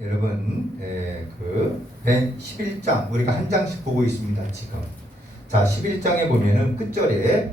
여러분 그 11장 우리가 한 장씩 보고 있습니다. 지금 자 11장에 보면은 끝절에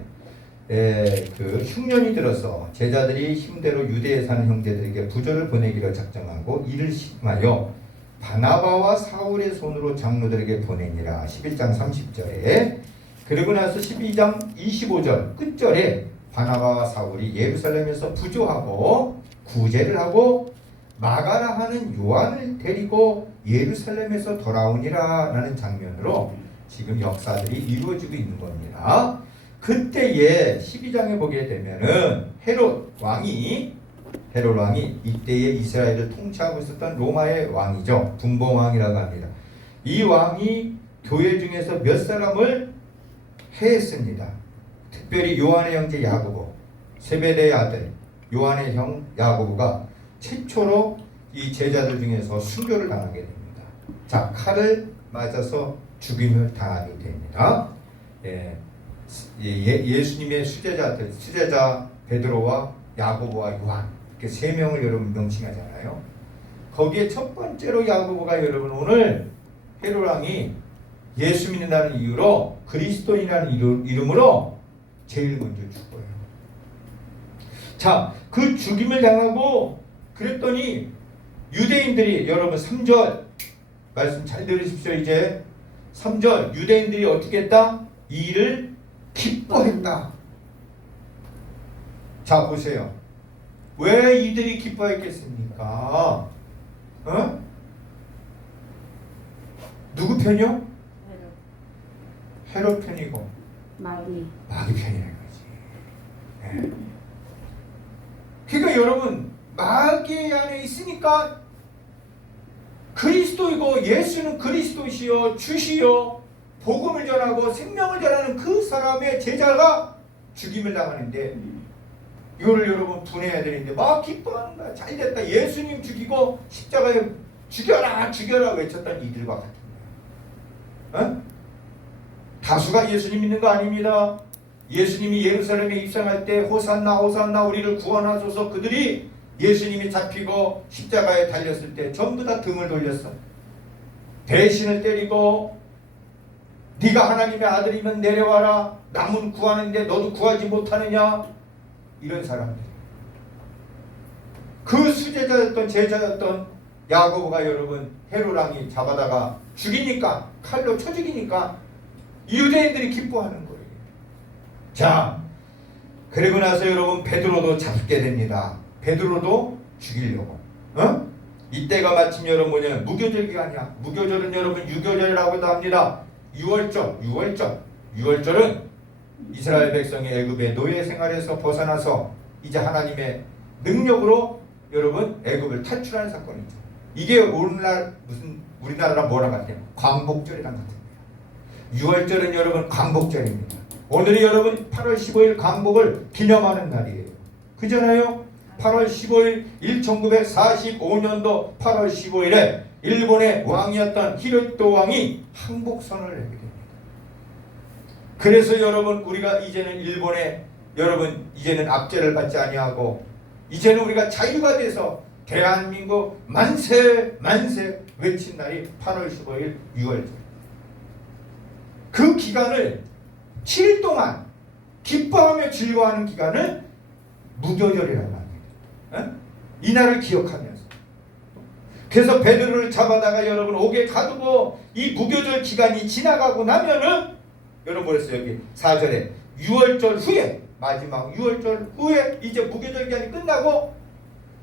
그 흉년이 들어서 제자들이 힘대로 유대에 사는 형제들에게 부조를 보내기로 작정하고 이를 심하여 바나바와 사울의 손으로 장로들에게 보내니라. 11장 30절에 그리고 나서 12장 25절 끝절에 바나바와 사울이 예루살렘에서 부조하고 구제를 하고 마가라 하는 요한을 데리고 예루살렘에서 돌아오니라 라는 장면으로 지금 역사들이 이루어지고 있는 겁니다. 그때에 12장에 보게 되면은 헤롯 왕이 이때에 이스라엘을 통치하고 있었던 로마의 왕이죠. 분봉왕이라고 합니다. 이 왕이 교회 중에서 몇 사람을 해했습니다. 특별히 요한의 형제 야고보, 세베대의 아들 요한의 형 야고보가 최초로 이 제자들 중에서 순교를 당하게 됩니다. 자, 칼을 맞아서 죽임을 당하게 됩니다. 예수님의 수제자 베드로와 야고보와 요한 이렇게 세 명을 여러분 명칭하잖아요. 거기에 첫 번째로 야고보가 여러분 오늘 헤롯 왕이 예수 믿는다는 이유로 그리스도인이라는 이름으로 제일 먼저 죽어요. 자, 그 죽임을 당하고 그랬더니 유대인들이 여러분 3절 말씀 잘 들으십시오. 이제 3절 유대인들이 어떻게 했다? 이 일을 기뻐했다. 자 보세요. 왜 이들이 기뻐했겠습니까? 누구 편이요? 헤롯 편이고 마귀 편이라는 거지. 네. 그러니까 여러분 마귀 안에 있으니까 그리스도이고 예수는 그리스도시요 주시요 복음을 전하고 생명을 전하는 그 사람의 제자가 죽임을 당하는데 이거를 여러분 분해해야 되는데 막 기뻐한다. 잘됐다. 예수님 죽이고 십자가에 죽여라 죽여라 외쳤던 이들과 같은 거예요. 다수가 예수님 믿는 거 아닙니다. 예수님이 예루살렘에 입성할 때 호산나 호산나 우리를 구원하소서 그들이 예수님이 잡히고 십자가에 달렸을 때 전부 다 등을 돌렸어. 대신을 때리고 네가 하나님의 아들이면 내려와라. 남은 구하는데 너도 구하지 못하느냐. 이런 사람들. 그 수제자였던 제자였던 야고보가 여러분 헤롯 왕이 잡아다가 죽이니까 칼로 쳐 죽이니까 유대인들이 기뻐하는 거예요. 자, 그리고 나서 여러분 베드로도 잡게 됩니다. 베드로도 죽이려고. 이때가 마침 여러분 뭐냐 무교절 기간이야. 무교절은 여러분 유교절이라고도 합니다. 6월절은 이스라엘 백성이 애굽의 노예 생활에서 벗어나서 이제 하나님의 능력으로 여러분 애굽을 탈출하는 사건이죠. 이게 오늘날 무슨 우리나라랑 뭐랑 같아요? 광복절이랑 같은 거예요. 6월절은 여러분 광복절입니다. 오늘이 여러분 8월 15일 광복을 기념하는 날이에요. 그잖아요. 8월 15일 1945년도 8월 15일에 일본의 왕이었던 히로히토 왕이 항복선언을 하게 됩니다. 그래서 여러분 우리가 이제는 일본에 여러분 이제는 압제를 받지 아니하고 이제는 우리가 자유가 돼서 대한민국 만세 만세 외친 날이 8월 15일 6월절. 그 기간을 7일 동안 기뻐하며 즐거워하는 기간을 무교절이라고 합니다. 이 날을 기억하면서. 그래서 베드로를 잡아다가 여러분 옥에 가두고 이 무교절 기간이 지나가고 나면은 여러분 뭐랬어요? 여기 4절에 6월절 후에 마지막 6월절 후에 이제 무교절 기간이 끝나고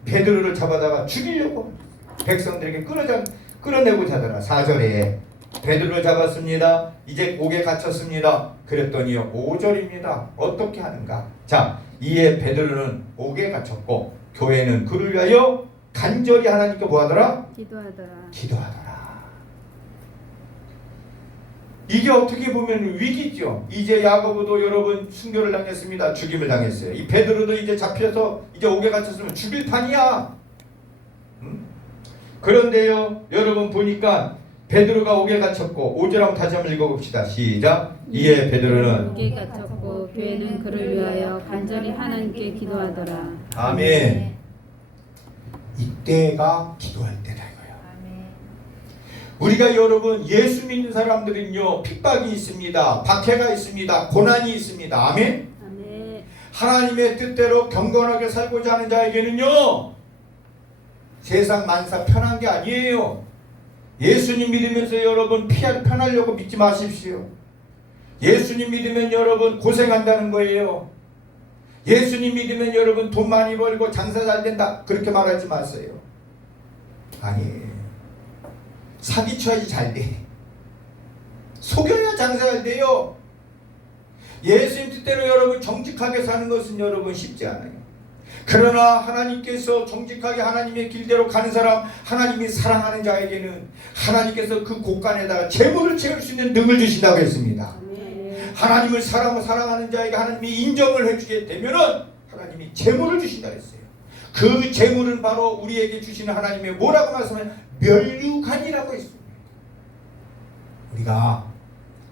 베드로를 잡아다가 죽이려고 백성들에게 끌어내고자 하더라. 4절에 베드로를 잡았습니다. 이제 옥에 갇혔습니다. 그랬더니요 5절입니다. 어떻게 하는가? 자, 이에 베드로는 옥에 갇혔고 교회는 그를 위하여 간절히 하나님께 뭐하더라? 기도하더라. 이게 어떻게 보면 위기죠. 이제 야고보도 여러분 순교를 당했습니다. 죽임을 당했어요. 이 베드로도 이제 잡혀서 이제 옥에 갇혔으면 죽일 판이야. 그런데요 여러분 보니까 베드로가 옥에 갇혔고 5절 한번 다시 한번 읽어봅시다. 시작. 이에 베드로는 옥에 갇혔고 교회는 그를 위하여 간절히 하나님께 기도하더라. 아멘. 이때가 기도할 때다 이거예요. 우리가 여러분 예수 믿는 사람들은요 핍박이 있습니다. 박해가 있습니다. 고난이 있습니다. 아멘. 아멘. 하나님의 뜻대로 경건하게 살고자 하는 자에게는요 세상 만사 편한 게 아니에요. 예수님 믿으면서 여러분 편하려고 믿지 마십시오. 예수님 믿으면 여러분 고생한다는 거예요. 예수님 믿으면 여러분 돈 많이 벌고 장사 잘 된다 그렇게 말하지 마세요. 아니에요. 사기쳐야지 잘 돼. 속여야 장사 잘 돼요. 예수님 뜻대로 여러분 정직하게 사는 것은 여러분 쉽지 않아요. 그러나 하나님께서 정직하게 하나님의 길대로 가는 사람, 하나님이 사랑하는 자에게는 하나님께서 그 곳간에다가 재물을 채울 수 있는 능을 주신다고 했습니다. 하나님을 사랑하는 자에게 하나님이 인정을 해주게 되면은 하나님이 재물을 주신다 했어요. 그 재물은 바로 우리에게 주시는 하나님의 뭐라고 말씀하면 면류관이라고 했습니다. 우리가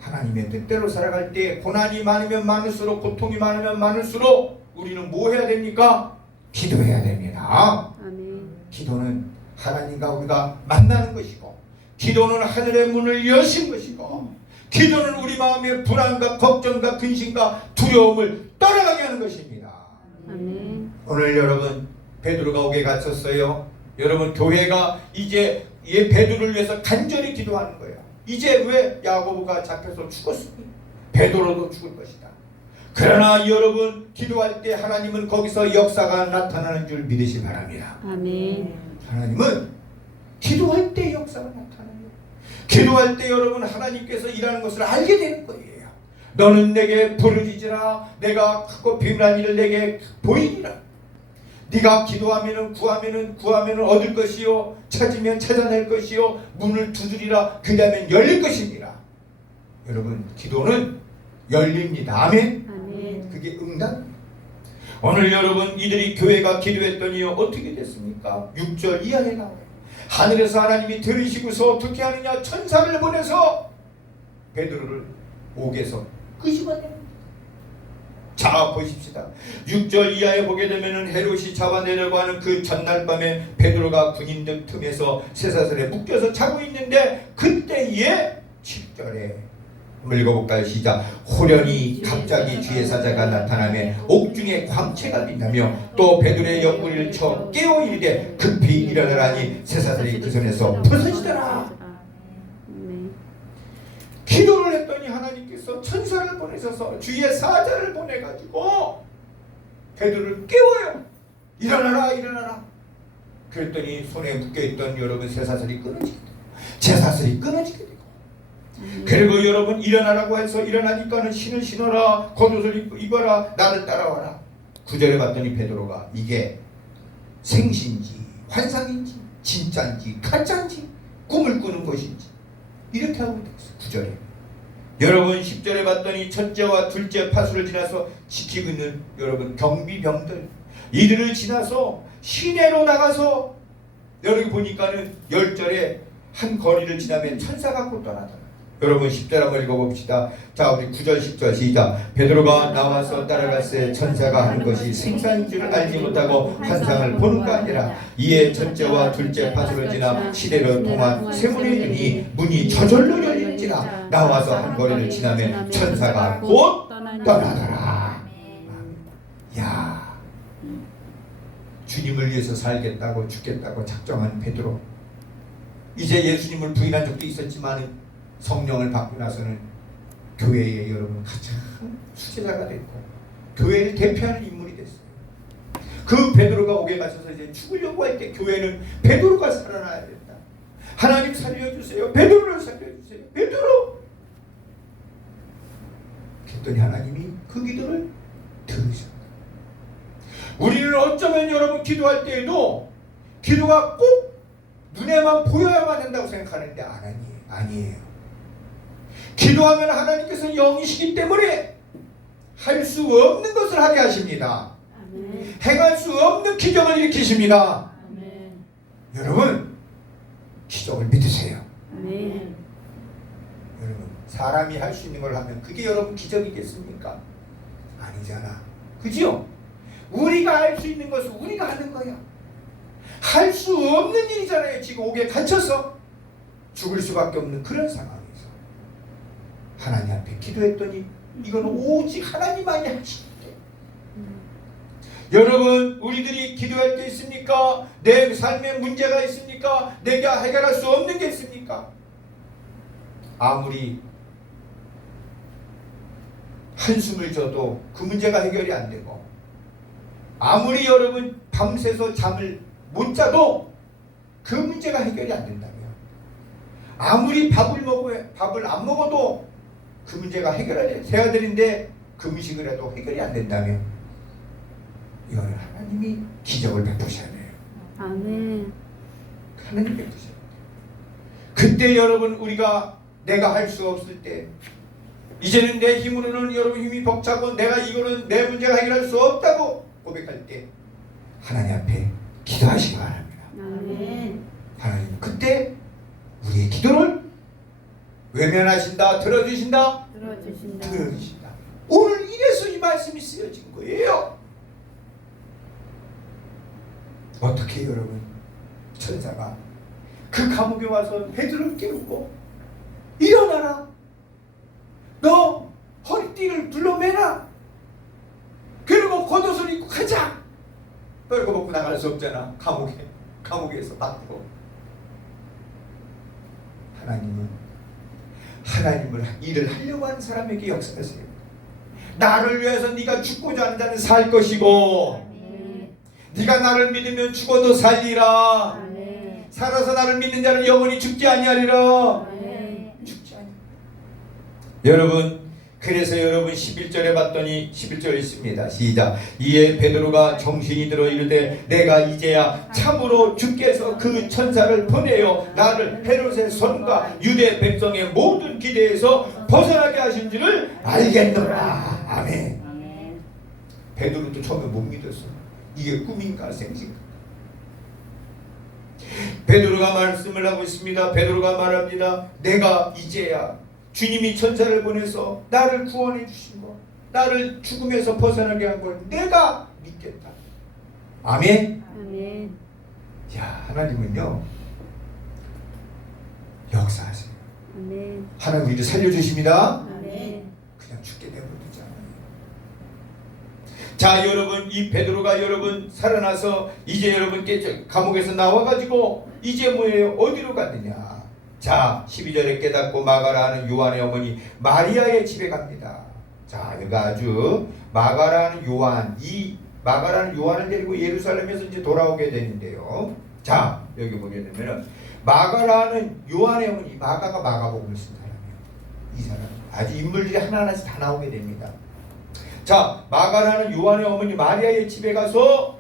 하나님의 뜻대로 살아갈 때 고난이 많으면 많을수록 고통이 많으면 많을수록 우리는 뭐 해야 됩니까? 기도해야 됩니다. 아멘. 기도는 하나님과 우리가 만나는 것이고 기도는 하늘의 문을 여신 것이고 기도는 우리 마음의 불안과 걱정과 근심과 두려움을 떠나가게 하는 것입니다. 아멘. 오늘 여러분 베드로가 옥에 갇혔어요. 여러분 교회가 이제 베드로를 위해서 간절히 기도하는 거예요. 이제 왜 야고보가 잡혀서 죽었습니까? 베드로도 죽을 것이다. 그러나 여러분 기도할 때 하나님은 거기서 역사가 나타나는 줄 믿으시 바랍니다. 아멘. 하나님은 기도할 때 역사가 나타나요. 기도할 때 여러분 하나님께서 일하는 것을 알게 되는 거예요. 너는 내게 부르짖으라. 내가 크고 비밀한 일을 내게 보이리라. 네가 기도하면은 구하면은 얻을 것이요 찾으면 찾아낼 것이요 문을 두드리라. 그 다음에 열릴 것입니다. 여러분 기도는 열립니다. 아멘. 아멘. 그게 응답. 오늘 여러분 이들이 교회가 기도했더니 어떻게 됐습니까? 6절 이하에 나와요. 하늘에서 하나님이 들으시고서 어떻게 하느냐? 천사를 보내서 베드로를 옥에서 끄집어내요. 자 보십시다. 6절 이하에 보게 되면은 헤롯이 잡아내려고 하는 그 전날 밤에 베드로가 군인들 틈에서 쇠사슬에 묶여서 자고 있는데 그때에 7절에 한번 읽어볼까요? 시작. 호련히 갑자기 주의 사자가 나타나며 옥중에 광채가 빛나며 또 베드로의 옆구리를 쳐 깨어 이르되 급히 일어나라니 쇠사슬이 그 손에서 벗어지더라. 기도를 했더니 하나님께서 천사를 보내셔서 주의 사자를 보내가지고 베드로를 깨워요. 일어나라 일어나라. 그랬더니 손에 묶여있던 여러분 쇠사슬이 끊어지게 되고 제사슬이 끊어지게 되고 그리고 여러분 일어나라고 해서 일어나니까는 신을 신어라 겉옷을 입어라 나를 따라와라. 9절에 봤더니 베드로가 이게 생신지 환상인지 진짜인지 가짜인지 꿈을 꾸는 것인지 이렇게 하고 있어요. 9절에 여러분 10절에 봤더니 첫째와 둘째 파수를 지나서 지키고 있는 여러분 경비병들 이들을 지나서 시내로 나가서 여러분 보니까는 10절에 한 거리를 지나면 천사가 곧 떠나더라. 여러분 10절 한번 읽어봅시다. 자 우리 9절 10절 시작. 베드로가 나와서 따라갈새 천사가 하는 것이 생사인 줄 알지 못하고 환상을 보는가 아니라 이에 첫째와 둘째 파수를 지나 시내로 통한 세문에 이르니 문이 저절로 열릴지라 나와서 한 거리를 지나면 천사가 곧 떠나더라. 야 주님을 위해서 살겠다고 죽겠다고 작정한 베드로 이제 예수님을 부인한 적도 있었지만 성령을 받고 나서는 교회에 여러분 가장 수제자가 됐고 교회를 대표하는 인물이 됐어요. 그 베드로가 옥에 갇혀서 이제 죽으려고 할 때 교회는 베드로가 살아나야 된다. 하나님 살려주세요. 베드로를 살려주세요. 베드로. 그랬더니 하나님이 그 기도를 들으셨다. 우리는 어쩌면 여러분 기도할 때에도 기도가 꼭 눈에만 보여야만 한다고 생각하는데 아니에요. 기도하면 하나님께서 영이시기 때문에 할 수 없는 것을 하게 하십니다. 아멘. 행할 수 없는 기적을 일으키십니다. 아멘. 여러분 기적을 믿으세요. 아멘. 여러분 사람이 할 수 있는 걸 하면 그게 여러분 기적이겠습니까? 아니잖아. 그죠? 우리가 할 수 있는 것은 우리가 하는 거야. 할 수 없는 일이잖아요. 지금 옥에 갇혀서 죽을 수밖에 없는 그런 상황에서 하나님 앞에 기도했더니 이건 오직 하나님만이 하시는데, 여러분 우리들이 기도할 게 있습니까? 내 삶에 문제가 있습니까? 내가 해결할 수 없는 게 있습니까? 아무리 한숨을 줘도 그 문제가 해결이 안 되고, 아무리 여러분 밤새서 잠을 못 자도 그 문제가 해결이 안 된다면, 아무리 밥을 안 먹어도 그 문제가 해결돼야 되는데 그 음식을 해도 해결이 안 된다면, 이거는 하나님이 기적을 베푸셔야 돼요. 아멘. 하나님 베푸셔야 돼요. 그때 여러분 우리가 내가 할 수 없을 때, 이제는 내 힘으로는 여러분 힘이 벅차고 내가 이거는 내 문제가 해결할 수 없다고 고백할 때 하나님 앞에 기도하시기 바랍니다. 아멘. 하나님 그때 우리의 기도를 외면하신다, 들어주신다, 들어주신다. 들어주신다. 오늘 이래서 이 말씀이 쓰여진 거예요. 어떻게 여러분, 천사가 그 감옥에 와서 베드로를 깨우고 일어나라, 너 허리띠를 둘러매라, 그리고 겉옷을 입고 가자. 떨고 먹고 나갈 수 없잖아. 감옥에서 밖으로. 하나님을 일을 하려고 하는 사람에게 역사하세요. 나를 위해서 네가 죽고자 하는 자는 살 것이고, 아멘. 네가 나를 믿으면 죽어도 살리라. 아멘. 살아서 나를 믿는 자는 영원히 죽지 아니하리라. 아멘. 죽지 아니하리라. 여러분, 그래서 여러분 11절에 봤더니 11절 있습니다. 시작. 이에 베드로가 정신이 들어 이르되 내가 이제야 참으로 주께서 그 천사를 보내어 나를 헤롯의 손과 유대 백성의 모든 기대에서 벗어나게 하신 줄을 알겠노라. 아멘. 아멘. 베드로도 처음에 못 믿었어. 이게 꿈인가 생신가. 베드로가 말씀을 하고 있습니다. 베드로가 말합니다. 내가 이제야 주님이 천사를 보내서 나를 구원해 주신 것, 나를 죽음에서 벗어나게 한 걸 내가 믿겠다. 아멘. 아멘. 야, 하나님은요 역사하세요. 아멘. 하나님 우리를 살려주십니다. 아멘. 그냥 죽게 내버리지 않아요. 자, 여러분, 이 베드로가 여러분 살아나서 이제 여러분께 감옥에서 나와가지고 이제 뭐예요? 어디로 갔느냐? 자, 12절에 깨닫고 마가라 하는 요한의 어머니 마리아의 집에 갑니다. 자, 그가 아주 마가라는 요한, 이 마가라는 요한을 데리고 예루살렘에서 이제 돌아오게 되는데요. 자, 여기 보게 되면은 마가라는 요한의 어머니, 마가가 마가복음을 쓴 사람이에요. 이 사람 아주 인물들이 하나하나씩 다 나오게 됩니다. 자, 마가라는 요한의 어머니 마리아의 집에 가서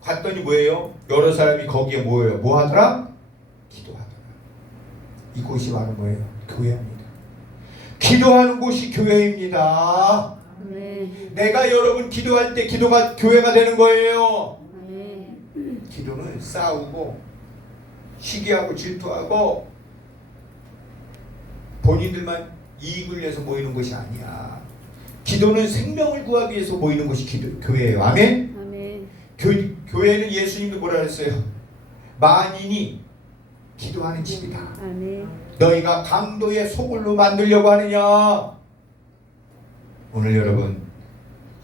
갔더니 뭐예요? 여러 사람이 거기에 뭐예요? 뭐 하더라? 기도하더라. 이곳이 바로 뭐예요? 교회입니다. 기도하는 곳이 교회입니다. 아멘. 내가 여러분 기도할 때 기도가 교회가 되는 거예요. 아멘. 기도는 싸우고 시기하고 질투하고 본인들만 이익을 위해서 모이는 것이 아니야. 기도는 생명을 구하기 위해서 모이는 것이 교회예요. 아멘. 아멘. 교회는 예수님도 뭐라 그랬어요? 만인이 기도하는 집이다. 아멘. 너희가 강도의 소굴로 만들려고 하느냐? 오늘 여러분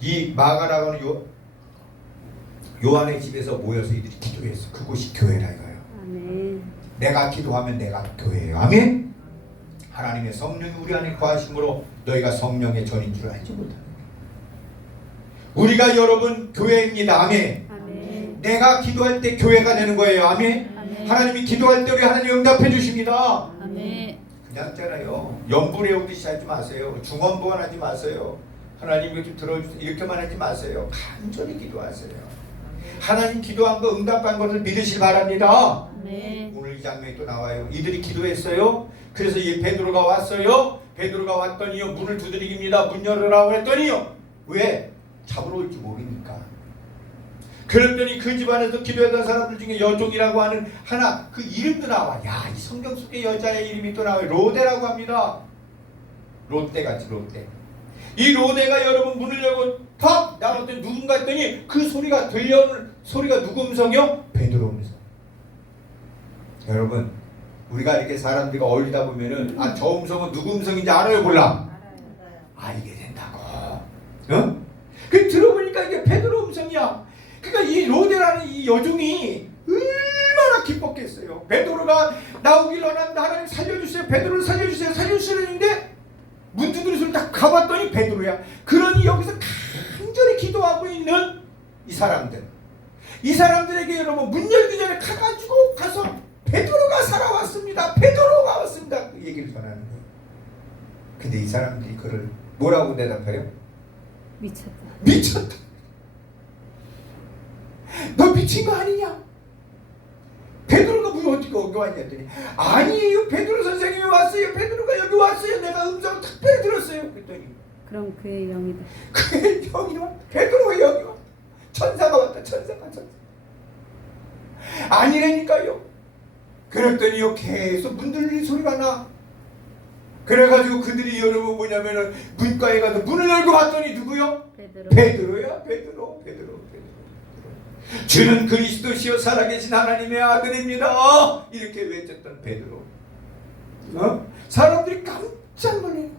이 마가라고 하는 요한의 집에서 모여서 이들이 기도했어. 그곳이 교회라 이거예요. 아멘. 내가 기도하면 내가 교회예요. 아멘. 하나님의 성령이 우리 안에 거하심으로 너희가 성령의 전인 줄 알지 못하느냐. 우리가 여러분 교회입니다. 아멘. 아멘. 내가 기도할 때 교회가 되는 거예요. 아멘. 아멘. 하나님이 기도할 때 우리 하나님 응답해 주십니다. 아멘. 그냥 있잖아요. 연불해오듯이 하지 마세요. 중언부언하지 마세요. 하나님 이렇게 들어주세요. 이렇게만 하지 마세요. 간절히 기도하세요. 하나님 기도한 거 응답한 것을 믿으시기 바랍니다. 아멘. 오늘 이 장면이 또 나와요. 이들이 기도했어요. 그래서 이 베드로가 왔어요. 베드로가 왔더니요 문을 두드립니다. 문 열으라고 했더니요. 왜? 잡으러 올지 모르니까. 그랬더니 그 집안에서 기도했던 사람들 중에 여종이라고 하는 하나 그 이름도 나와. 야, 이 성경 속에 여자의 이름이 또 나와요. 로데라고 합니다. 롯데같이 롯데. 이 로데가 여러분 문을 열고 탁 나왔더니 누군가 했더니 그 소리가 들려오는 소리가 누구 음성이요? 베드로 음성. 여러분 우리가 이렇게 사람들과 어울리다 보면은 아, 저 음성은 누구 음성인지 알아요, 몰라? 알게 된다고. 어? 그 들어보니까 이게 베드로 음성이야. 그러니까 이 로데라는 이 여종이 얼마나 기뻤겠어요. 베드로가 나오길 원합니다. 하나님 살려주세요. 베드로를 살려주세요. 살려주시는데 문 두드린 소리 딱 가봤더니 베드로야. 그러니 여기서 간절히 기도하고 있는 이 사람들. 이 사람들에게 여러분 문 열기 전에 가서 베드로가 살아왔습니다. 베드로가 왔습니다. 그 얘기를 전하는 거예요. 근데 이 사람들이 그를 뭐라고 대답해요? 미쳤다. 미쳤다. 너 미친 거 아니냐? 베드로가 뭐 어떻게 여기 왔냐 했더니 아니에요. 베드로 선생님이 왔어요. 베드로가 여기 왔어요. 내가 음성을 특별히 들었어요. 그랬더니 그럼 그의 영이다. 그의 영이 왔다. 베드로가 여기 왔다. 천사가 왔다. 천사가. 아니라니까요. 그랬더니요 계속 문 들리는 소리가 나. 그래가지고 그들이 여러분 뭐냐면은 문가에 가서 문을 열고 봤더니 누구요? 베드로야. 베드로. 주는 그리스도시요 살아계신 하나님의 아들입니다. 이렇게 외쳤던 베드로. 사람들이 깜짝 놀래요.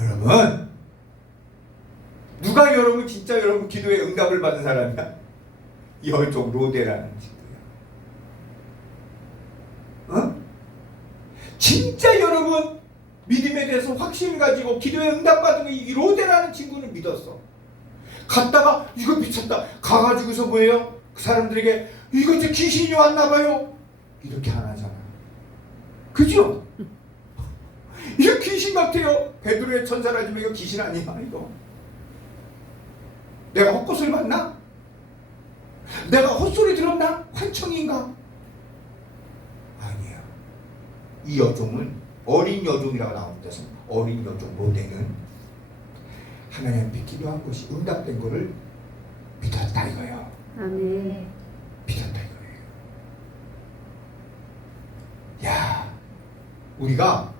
여러분, 누가 여러분 진짜 여러분 기도에 응답을 받은 사람이야? 여종 로데라는 친구야. 진짜 여러분 믿음에 대해서 확신을 가지고 기도에 응답받은 이 로데라는 친구는 믿었어. 갔다가 이거 미쳤다. 가가지고서 뭐예요? 그 사람들에게 이거 이제 귀신이 왔나봐요. 이렇게 안 하잖아. 그죠? 이거 귀신 같아요. 베드로의 천사라지만 이거 귀신 아니야 이거. 내가 헛것을 봤나? 내가 헛소리 들었나? 환청인가? 아니야. 이 여종은 어린 여종이라고 나옵니다. 어린 여종 로데는 하나님 앞에 기도한 것이 응답된 것을 믿었다 이거예요. 아멘. 믿었다 이거예요. 야, 우리가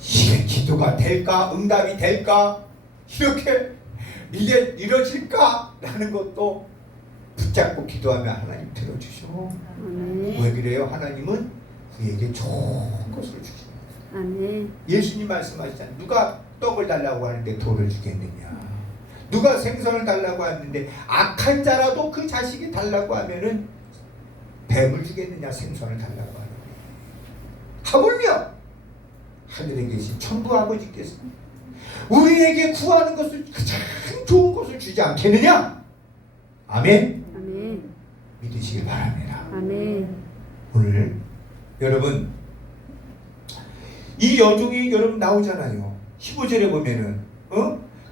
이게 기도가 될까? 응답이 될까? 이렇게 이게 이루어질까? 라는 것도 붙잡고 기도하면 하나님 들어주셔. 아멘. 왜 그래요? 하나님은 우리에게 좋은 것을 주십니다. 아멘. 예수님 말씀하시잖아요. 누가 떡을 달라고 하는데 돌을 주겠느냐? 누가 생선을 달라고 하는데 악한 자라도 그 자식이 달라고 하면은 뱀을 주겠느냐? 생선을 달라고 하는데 하물며 하늘에 계신 천부 아버지께서 우리에게 구하는 것을 가장 좋은 것을 주지 않겠느냐? 아멘. 아멘. 믿으시길 바랍니다. 아멘. 오늘 여러분 이 여종이 여러분 나오잖아요. 15절에 보면은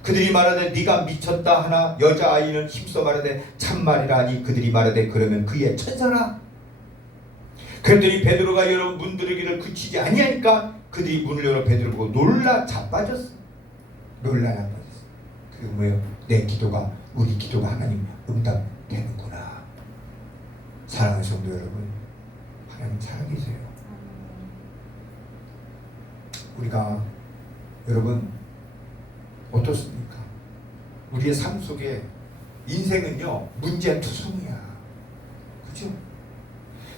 그들이 말하되 네가 미쳤다 하나 여자아이는 힘써 말하되 참말이라 하니 그들이 말하되 그러면 그의 천사라. 그랬더니 베드로가 여러분 문 들으기를 그치지 아니하니까 그들이 문을 열어 베드로 보고 놀라 자빠졌어. 놀라 자빠졌어. 그리고 뭐예요? 내 기도가 우리 기도가 하나님 응답되는구나. 사랑하는 성도 여러분, 하나님 살아계세요. 우리가 여러분 어떻습니까? 우리의 삶 속에 인생은요 문제투성이야. 그죠?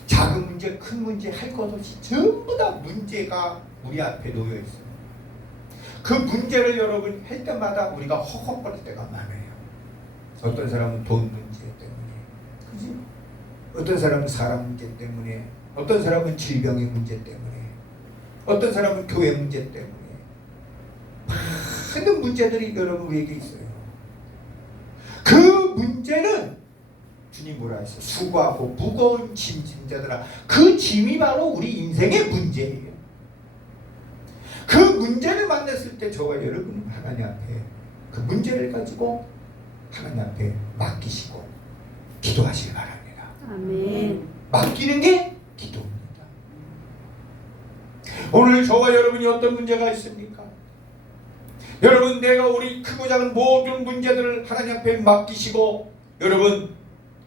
작은 문제, 큰 문제 할 것 없이 전부 다 문제가 우리 앞에 놓여 있어요. 그 문제를 여러분 할 때마다 우리가 허걱거릴 때가 많아요. 어떤 사람은 돈 문제 때문에, 그죠? 어떤 사람은 사람 문제 때문에, 어떤 사람은 질병의 문제 때문에, 어떤 사람은 교회 문제 때문에 많은 문제들이 여러분 우리에게 있어요. 그 문제는 주님 뭐라 했어요? 수고하고 무거운 짐자들아. 그 짐이 바로 우리 인생의 문제예요. 그 문제를 만났을 때 저와 여러분은 하나님 앞에 그 문제를 가지고 하나님 앞에 맡기시고 기도하시기 바랍니다. 아멘. 맡기는 게 기도입니다. 오늘 저와 여러분이 어떤 문제가 있습니까? 여러분 내가 우리 크고 작은 모든 문제들을 하나님 앞에 맡기시고 여러분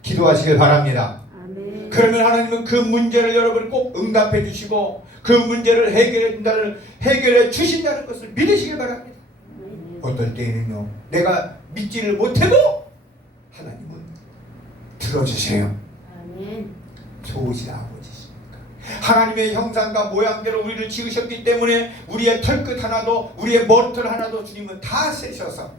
기도하시길 바랍니다. 아멘. 그러면 하나님은 그 문제를 여러분 꼭 응답해 주시고 그 문제를 해결해 주신다는 것을 믿으시길 바랍니다. 아멘. 어떨 때에는요 내가 믿지를 못해도 하나님은 들어주세요. 아멘. 좋으신 아버지시죠. 하나님의 형상과 모양대로 우리를 지으셨기 때문에 우리의 털끝 하나도 우리의 머리털 하나도 주님은 다 세셔서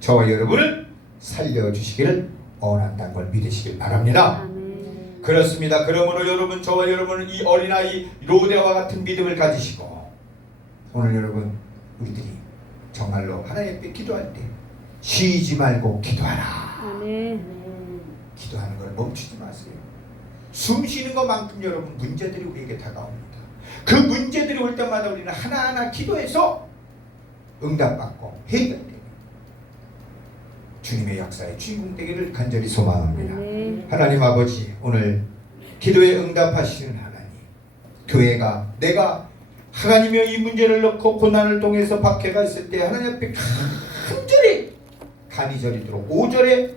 저와 여러분을 살려주시기를 원한다는 걸 믿으시길 바랍니다. 아멘. 그렇습니다. 그러므로 여러분, 저와 여러분은 이 어린아이 로데와 같은 믿음을 가지시고 오늘 여러분 우리들이 정말로 하나님 앞에 기도할 때 쉬지 말고 기도하라. 아멘. 기도하는 걸 멈추지 마세요. 숨 쉬는 것만큼 여러분 문제들이 우리에게 다가옵니다. 그 문제들이 올 때마다 우리는 하나하나 기도해서 응답받고 해결되는 주님의 역사의 주인공 되기를 간절히 소망합니다. 아멘. 하나님 아버지, 오늘 기도에 응답하시는 하나님, 교회가 내가 하나님의 이 문제를 넣고 고난을 통해서 박해가 있을 때 하나님 앞에 간절히 간이절이도록 5절에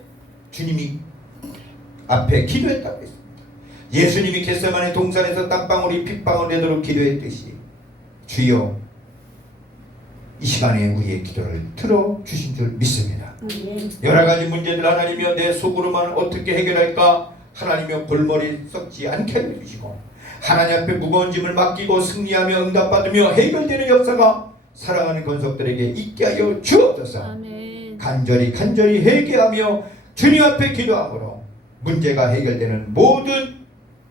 주님이 앞에 기도했다고 했습니다. 예수님이 겟세마네 동산에서 땀방울이 핏방울 되도록 기도했듯이 주여 이 시간에 우리의 기도를 들어주신 줄 믿습니다. 아멘. 여러 가지 문제들 하나님이여 내 속으로만 어떻게 해결할까 하나님이여 골머리 썩지 않게 해주시고 하나님 앞에 무거운 짐을 맡기고 승리하며 응답받으며 해결되는 역사가 사랑하는 권속들에게 있게 하여 주옵소서. 아멘. 간절히 회개하며 주님 앞에 기도함으로 문제가 해결되는 모든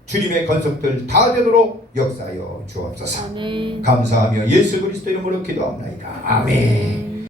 주님의 권속들 다 되도록 역사하여 주옵소서. 아멘. 감사하며 예수 그리스도 이름으로 기도합나이다. 아멘.